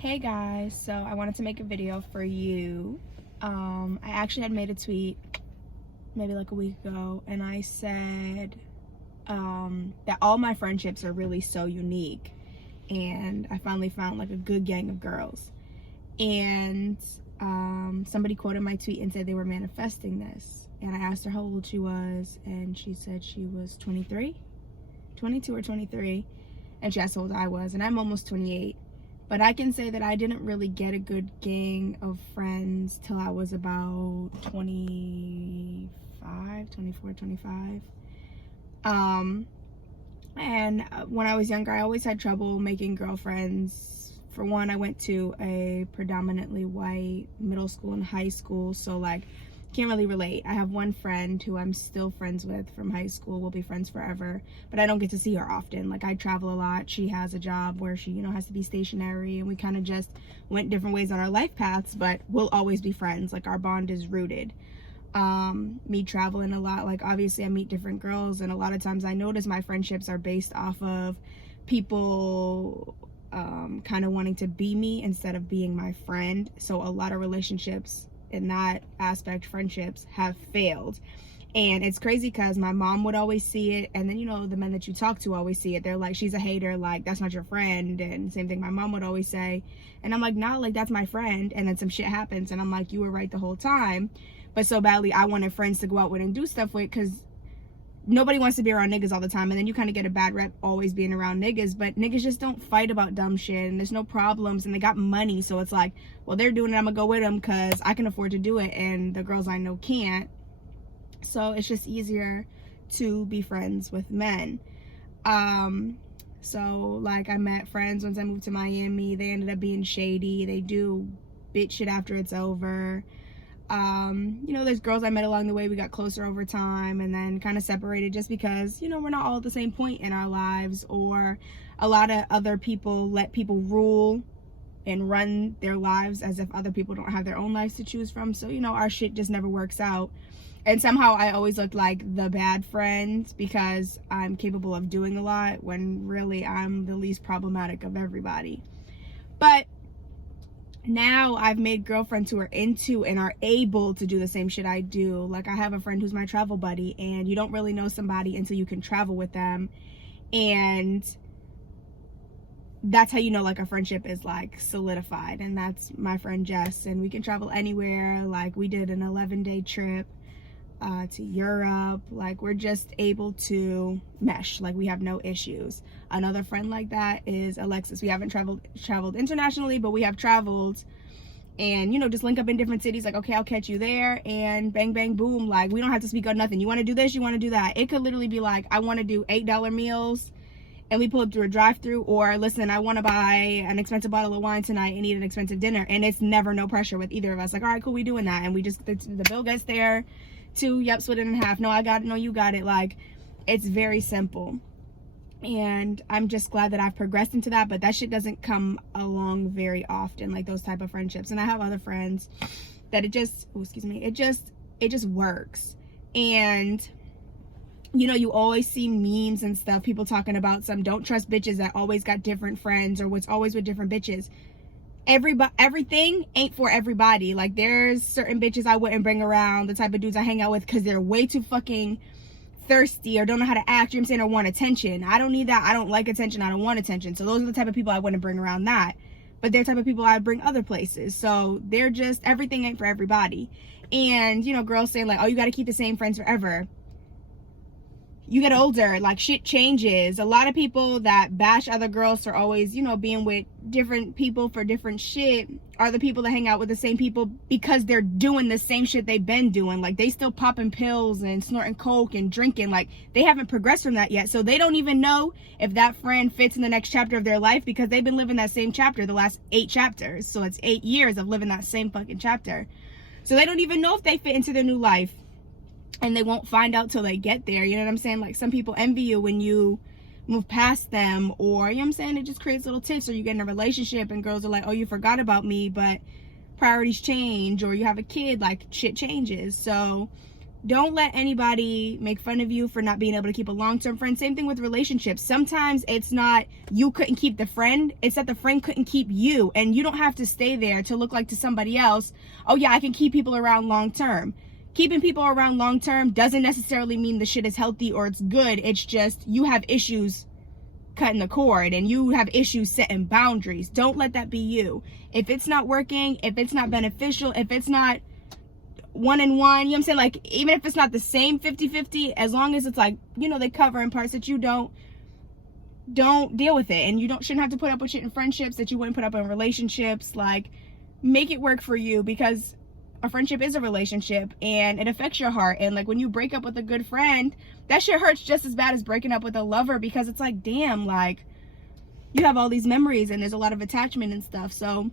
Hey guys, so I wanted to make a video for you. I actually had made a tweet maybe like a week ago, and I said that all my friendships are really so unique, and I finally found like a good gang of girls. And somebody quoted my tweet and said they were manifesting this, and I asked her how old she was, and she said she was 23, 22 or 23, and she asked how old I was, and I'm almost 28. But I can say that I didn't really get a good gang of friends till I was about 25, 24, 25. And when I was younger, I always had trouble making girlfriends. For one, I went to a predominantly white middle school and high school, so like can't really relate. I have one friend who I'm still friends with from high school. We'll be friends forever, but I don't get to see her often. Like, I travel a lot. She has a job where she, has to be stationary, and we kind of just went different ways on our life paths, but we'll always be friends. Like, our bond is rooted. Me traveling a lot, like, obviously I meet different girls, and a lot of times I notice my friendships are based off of people kind of wanting to be me instead of being my friend. So a lot of relationships in that aspect, friendships, have failed. And it's crazy because my mom would always see it, and then the men that you talk to always see it. They're like, she's a hater, like that's not your friend. And same thing my mom would always say, and I'm like, nah, like that's my friend. And then some shit happens and I'm like, you were right the whole time. But so badly I wanted friends to go out with and do stuff with, because nobody wants to be around niggas all the time, and then you kind of get a bad rep always being around niggas. But niggas just don't fight about dumb shit, and there's no problems, and they got money, so it's like, well, they're doing it, I'm gonna go with them because I can afford to do it, and the girls I know can't. So it's just easier to be friends with men. So like, I met friends once I moved to Miami. They ended up being shady. They do bitch shit after it's over. There's girls I met along the way. We got closer over time, and then kind of separated just because, we're not all at the same point in our lives, or a lot of other people let people rule and run their lives as if other people don't have their own lives to choose from. So, our shit just never works out. And somehow I always look like the bad friend because I'm capable of doing a lot, when really I'm the least problematic of everybody. But now I've made girlfriends who are into and are able to do the same shit I do. Like, I have a friend who's my travel buddy, and you don't really know somebody until you can travel with them. And that's how you know, like, a friendship is like solidified. And that's my friend Jess, and we can travel anywhere. Like, we did an 11-day trip to Europe. Like, we're just able to mesh. Like, we have no issues. Another friend like that is Alexis. We haven't traveled internationally, but we have traveled, and just link up in different cities. Like, okay, I'll catch you there, and bang bang boom. Like, we don't have to speak on nothing. You want to do this, you want to do that. It could literally be like, I want to do $8 meals, and we pull up through a drive-through, or listen, I want to buy an expensive bottle of wine tonight and eat an expensive dinner. And it's never no pressure with either of us. Like, all right, cool, we doing that. And we just, the bill gets there. 2, yep, split it in half. No, I got it. No, you got it. Like, it's very simple. And I'm just glad that I've progressed into that, but that shit doesn't come along very often, like those type of friendships. And I have other friends that it just works. And you always see memes and stuff, people talking about some don't trust bitches that always got different friends, or what's always with different bitches. Everything ain't for everybody. Like, there's certain bitches I wouldn't bring around the type of dudes I hang out with because they're way too fucking thirsty, or don't know how to act, or want attention. I don't need that. I don't like attention. I don't want attention. So those are the type of people I wouldn't bring around that. But they're the type of people I'd bring other places. So they're just, everything ain't for everybody. And girls saying like, oh, you got to keep the same friends forever. You get older, like, shit changes. A lot of people that bash other girls for always, being with different people for different shit are the people that hang out with the same people because they're doing the same shit they've been doing. Like, they still popping pills and snorting coke and drinking. Like, they haven't progressed from that yet. So they don't even know if that friend fits in the next chapter of their life, because they've been living that same chapter the last 8 chapters. So it's 8 years of living that same fucking chapter. So they don't even know if they fit into their new life. And they won't find out till they get there. You know what I'm saying? Like, some people envy you when you move past them, or, it just creates little tips. Or you get in a relationship and girls are like, oh, you forgot about me, but priorities change, or you have a kid, like, shit changes. So Don't let anybody make fun of you for not being able to keep a long-term friend. Same thing with relationships. Sometimes it's not you couldn't keep the friend, it's that the friend couldn't keep you. And you don't have to stay there to look like to somebody else, oh yeah, I can keep people around long-term. Keeping people around long-term doesn't necessarily mean the shit is healthy or it's good. It's just you have issues cutting the cord and you have issues setting boundaries. Don't let that be you. If it's not working, if it's not beneficial, if it's not one and one, you know what I'm saying? Like, even if it's not the same 50-50, as long as it's like, you know, they cover in parts that you don't deal with it. And you shouldn't have to put up with shit in friendships that you wouldn't put up in relationships. Like, make it work for you, because a friendship is a relationship and it affects your heart. And like, when you break up with a good friend, that shit hurts just as bad as breaking up with a lover, because it's like, damn, like, you have all these memories and there's a lot of attachment and stuff. So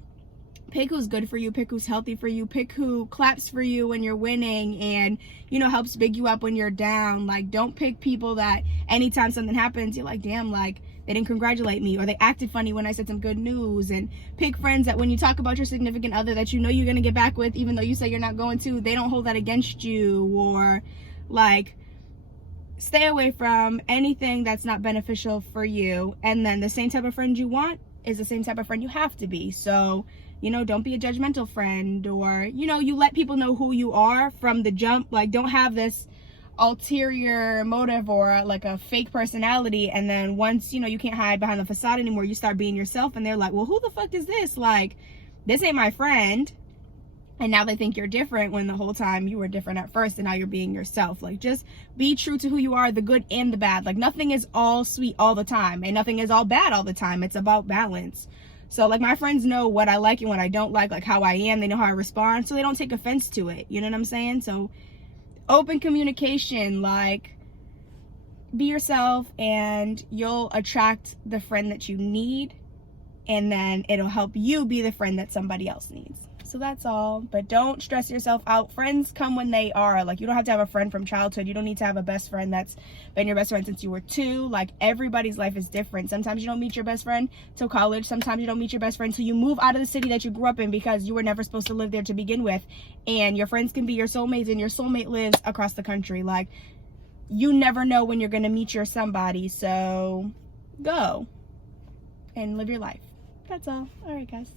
pick who's good for you, pick who's healthy for you, pick who claps for you when you're winning and, you know, helps big you up when you're down. Like, don't pick people that anytime something happens, you're like, damn, like, they didn't congratulate me, or they acted funny when I said some good news. And pick friends that when you talk about your significant other that you know you're going to get back with, even though you say you're not going to, they don't hold that against you. Or like, stay away from anything that's not beneficial for you. And then the same type of friend you want is the same type of friend you have to be. So, you know, don't be a judgmental friend, or, you know, you let people know who you are from the jump. Like, don't have this ulterior motive or like a fake personality, and then once, you know, you can't hide behind the facade anymore, you start being yourself and they're like, well, who the fuck is this? Like, this ain't my friend. And now they think you're different when the whole time you were different at first, and now you're being yourself. Like, just be true to who you are, the good and the bad. Like, nothing is all sweet all the time and nothing is all bad all the time. It's about balance. So like, my friends know what I like and what I don't like how I am. They know how I respond, so they don't take offense to it. You know what I'm saying? So open communication, like, be yourself and you'll attract the friend that you need, and then it'll help you be the friend that somebody else needs. So that's all. But don't stress yourself out. Friends come when they are. Like, you don't have to have a friend from childhood. You don't need to have a best friend that's been your best friend since you were 2. Like, everybody's life is different. Sometimes you don't meet your best friend till college. Sometimes you don't meet your best friend till you move out of the city that you grew up in, because you were never supposed to live there to begin with. And your friends can be your soulmates, and your soulmate lives across the country. Like, you never know when you're going to meet your somebody. So go and live your life. That's all. All right, guys.